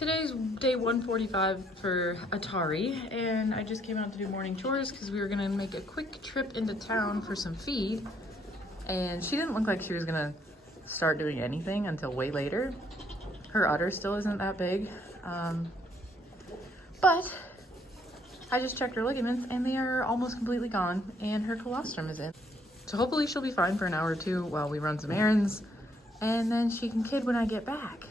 Today's day 145 for Atari, and I just came out to do morning chores because we were gonna make a quick trip into town for some feed. And she didn't look like she was gonna start doing anything until way later. Her udder still isn't that big, but I just checked her ligaments and they are almost completely gone, and her colostrum is in. So hopefully she'll be fine for an hour or two while we run some errands, and then she can kid when I get back.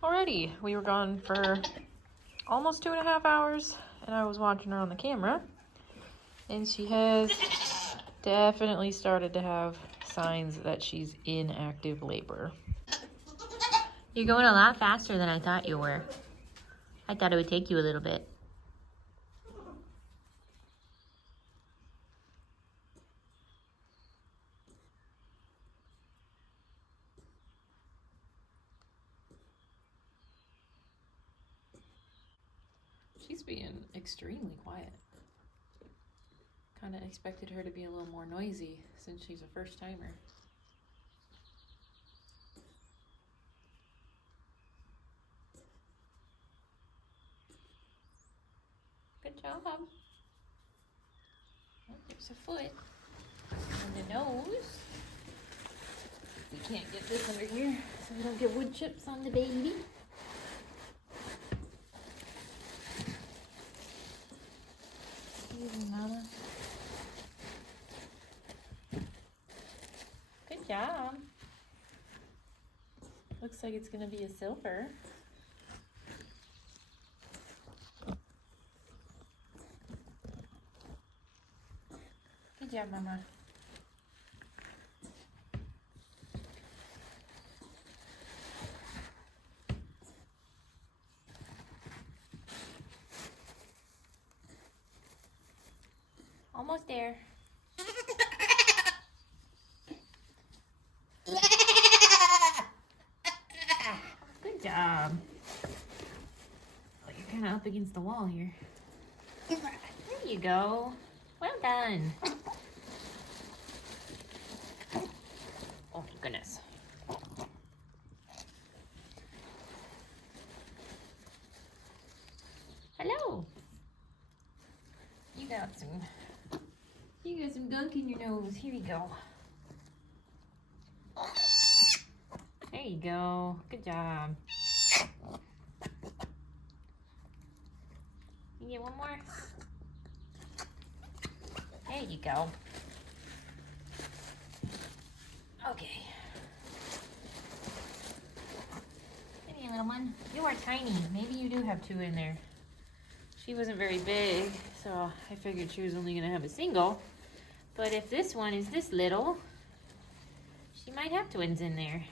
Alrighty, we were gone for almost 2.5 hours, and I was watching her on the camera, and she has definitely started to have signs that she's in active labor. You're going a lot faster than I thought you were. I thought it would take you a little bit. She's being extremely quiet. Kind of expected her to be a little more noisy since she's a first timer. Good job. Oh, there's a foot. And the nose. We can't get this under here so we don't get wood chips on the baby. Easy, Mama. Good job. Looks like it's gonna be a silver. Good job, Mama. Almost there. Good job. Oh, you're kind of up against the wall here. There you go. Well done. Oh, goodness. Hello. You got some gunk in your nose. Here you go. There you go. Good job. You get one more? There you go. Okay. Hey, little one. You are tiny. Maybe you do have two in there. She wasn't very big, so I figured she was only going to have a single. But if this one is this little, she might have twins in there.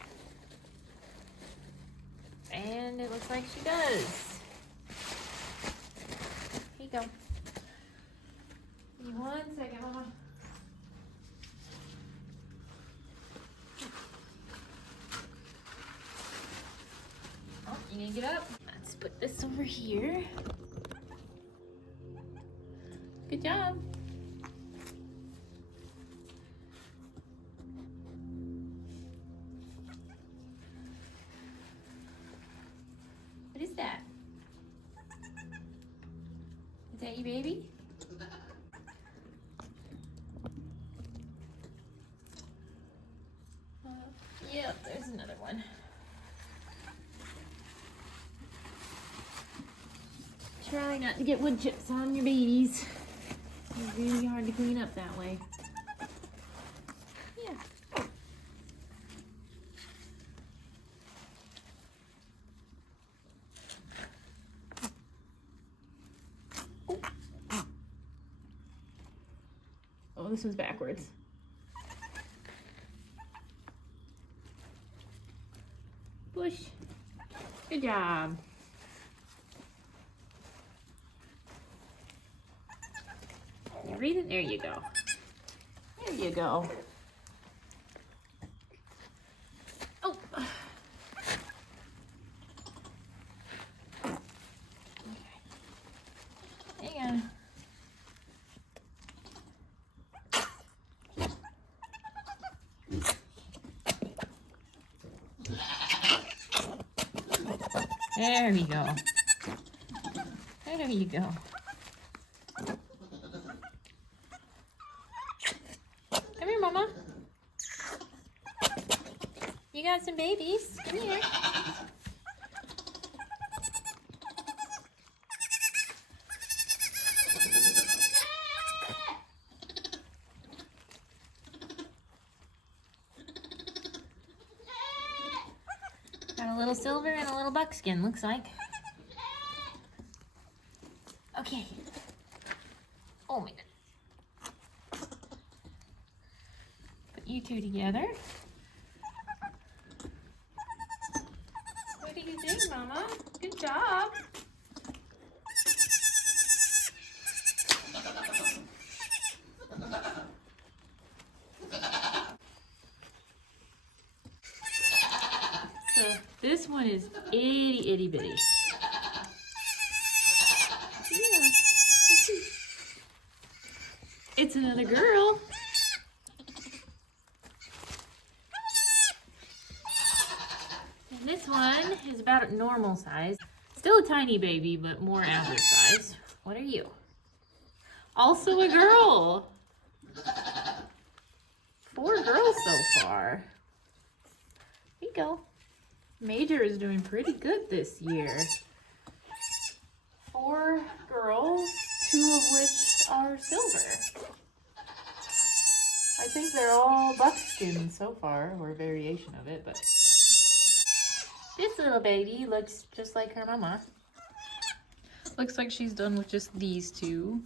And it looks like she does. Here you go. Give me 1 second, Mama. Oh, you need to get up? Let's put this over here. Good job. What is that? Is that your baby? Yep, there's another one. Try not to get wood chips on your babies. It's really hard to clean up that way. Yeah. Oh, this one's backwards. Push. Good job. You breathing? There you go. There you go. Oh. Okay. Hang on. There we go. There you go. Come here, Mama. You got some babies. Come here. Got a little silver and a little buckskin, looks like. Okay. Oh my god. Put you two together. What do you think, Mama? Good job. So this one is itty bitty. Yeah. It's another girl. And this one is about a normal size. Still a tiny baby, but more average size. What are you? Also a girl. 4 girls so far. Here you go. Major is doing pretty good this year. 4 girls, 2 of which are silver. I think they're all buckskin so far, or a variation of it, but this little baby looks just like her mama. Looks like she's done with just these 2.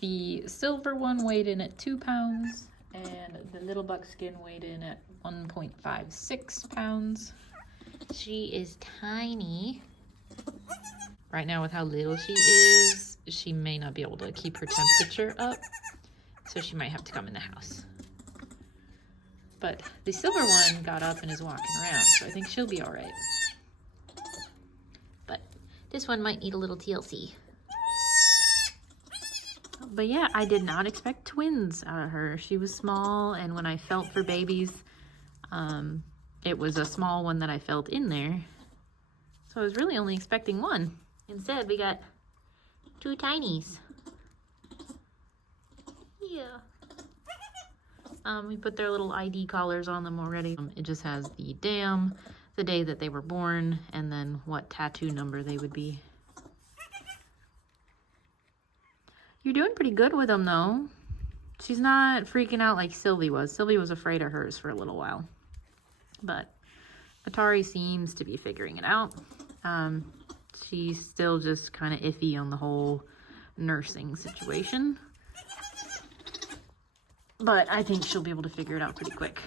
The silver one weighed in at 2 pounds, and the little buckskin weighed in at 1.56 pounds. She is tiny. Right now, with how little she is, she may not be able to keep her temperature up, so she might have to come in the house. But the silver one got up and is walking around, so I think she'll be all right. But this one might need a little TLC. But yeah, I did not expect twins out of her. She was small, and when I felt for babies, it was a small one that I felt in there. So I was really only expecting one. Instead, we got 2 tinies. Yeah. We put their little ID collars on them already. It just has the dam, the day that they were born, and then what tattoo number they would be. You're doing pretty good with them, though. She's not freaking out like Sylvie was. Sylvie was afraid of hers for a little while. But Atari seems to be figuring it out. She's still just kind of iffy on the whole nursing situation. But I think she'll be able to figure it out pretty quick.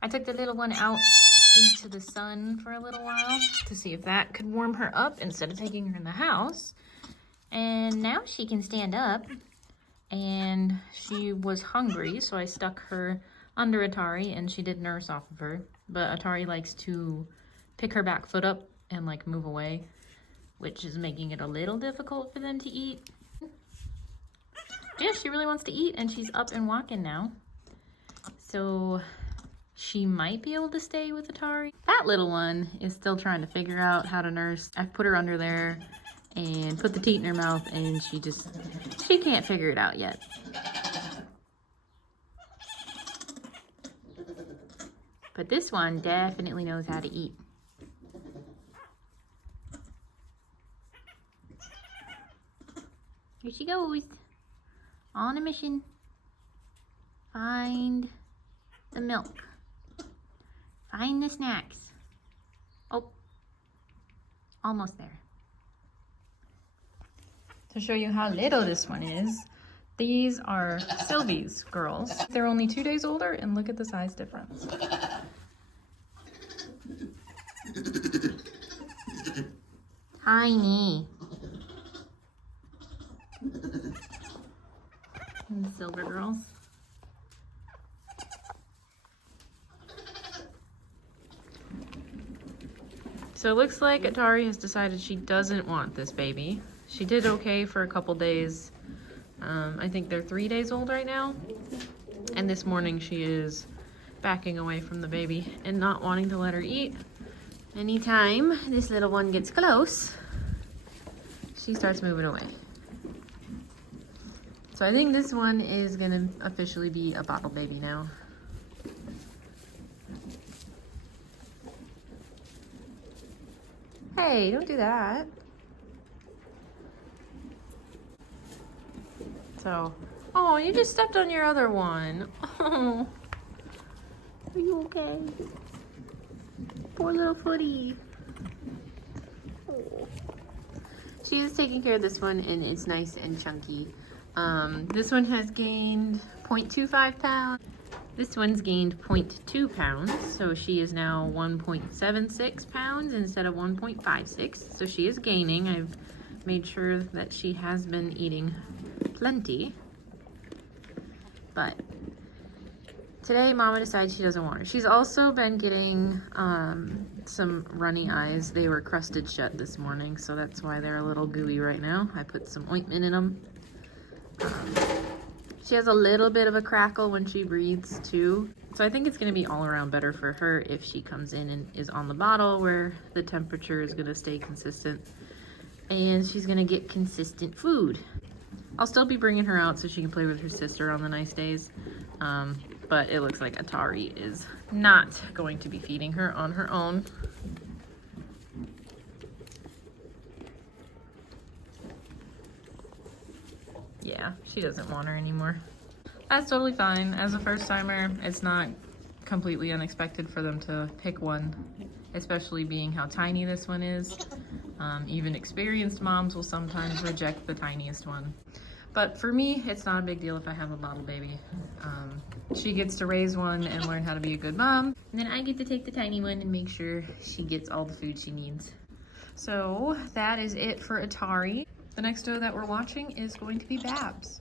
I took the little one out into the sun for a little while to see if that could warm her up instead of taking her in the house. And now she can stand up. And she was hungry, so I stuck her under Atari, and she did nurse off of her. But Atari likes to pick her back foot up and like move away, which is making it a little difficult for them to eat. Yeah, she really wants to eat, and she's up and walking now. So she might be able to stay with Atari. That little one is still trying to figure out how to nurse. I've put her under there and put the teat in her mouth, and she can't figure it out yet. But this one definitely knows how to eat. Here she goes, on a mission. Find the milk. Find the snacks. Oh, almost there. To show you how little this one is, these are Sylvie's girls. They're only 2 days older, and look at the size difference. Tiny. And the silver girls. So it looks like Atari has decided she doesn't want this baby. She did okay for a couple days. I think they're 3 days old right now. And this morning she is backing away from the baby and not wanting to let her eat. Anytime this little one gets close, she starts moving away. So I think this one is gonna officially be a bottle baby now. Hey, don't do that. So, oh, you just stepped on your other one. Oh, are you okay? Poor little footy. Oh. She is taking care of this one, and it's nice and chunky. This one has gained 0.25 pounds. This one's gained 0.2 pounds, so she is now 1.76 pounds instead of 1.56. So she is gaining. I've made sure that she has been eating plenty. But today, Mama decides she doesn't want her. She's also been getting some runny eyes. They were crusted shut this morning, so that's why they're a little gooey right now. I put some ointment in them. She has a little bit of a crackle when she breathes too. So I think it's gonna be all around better for her if she comes in and is on the bottle where the temperature is gonna stay consistent. And she's gonna get consistent food. I'll still be bringing her out so she can play with her sister on the nice days. But it looks like Atari is not going to be feeding her on her own. Yeah, she doesn't want her anymore. That's totally fine. As a first timer, it's not completely unexpected for them to pick one, especially being how tiny this one is. Even experienced moms will sometimes reject the tiniest one. But for me, it's not a big deal if I have a bottle baby. She gets to raise one and learn how to be a good mom. And then I get to take the tiny one and make sure she gets all the food she needs. So that is it for Atari. The next doe that we're watching is going to be Babs.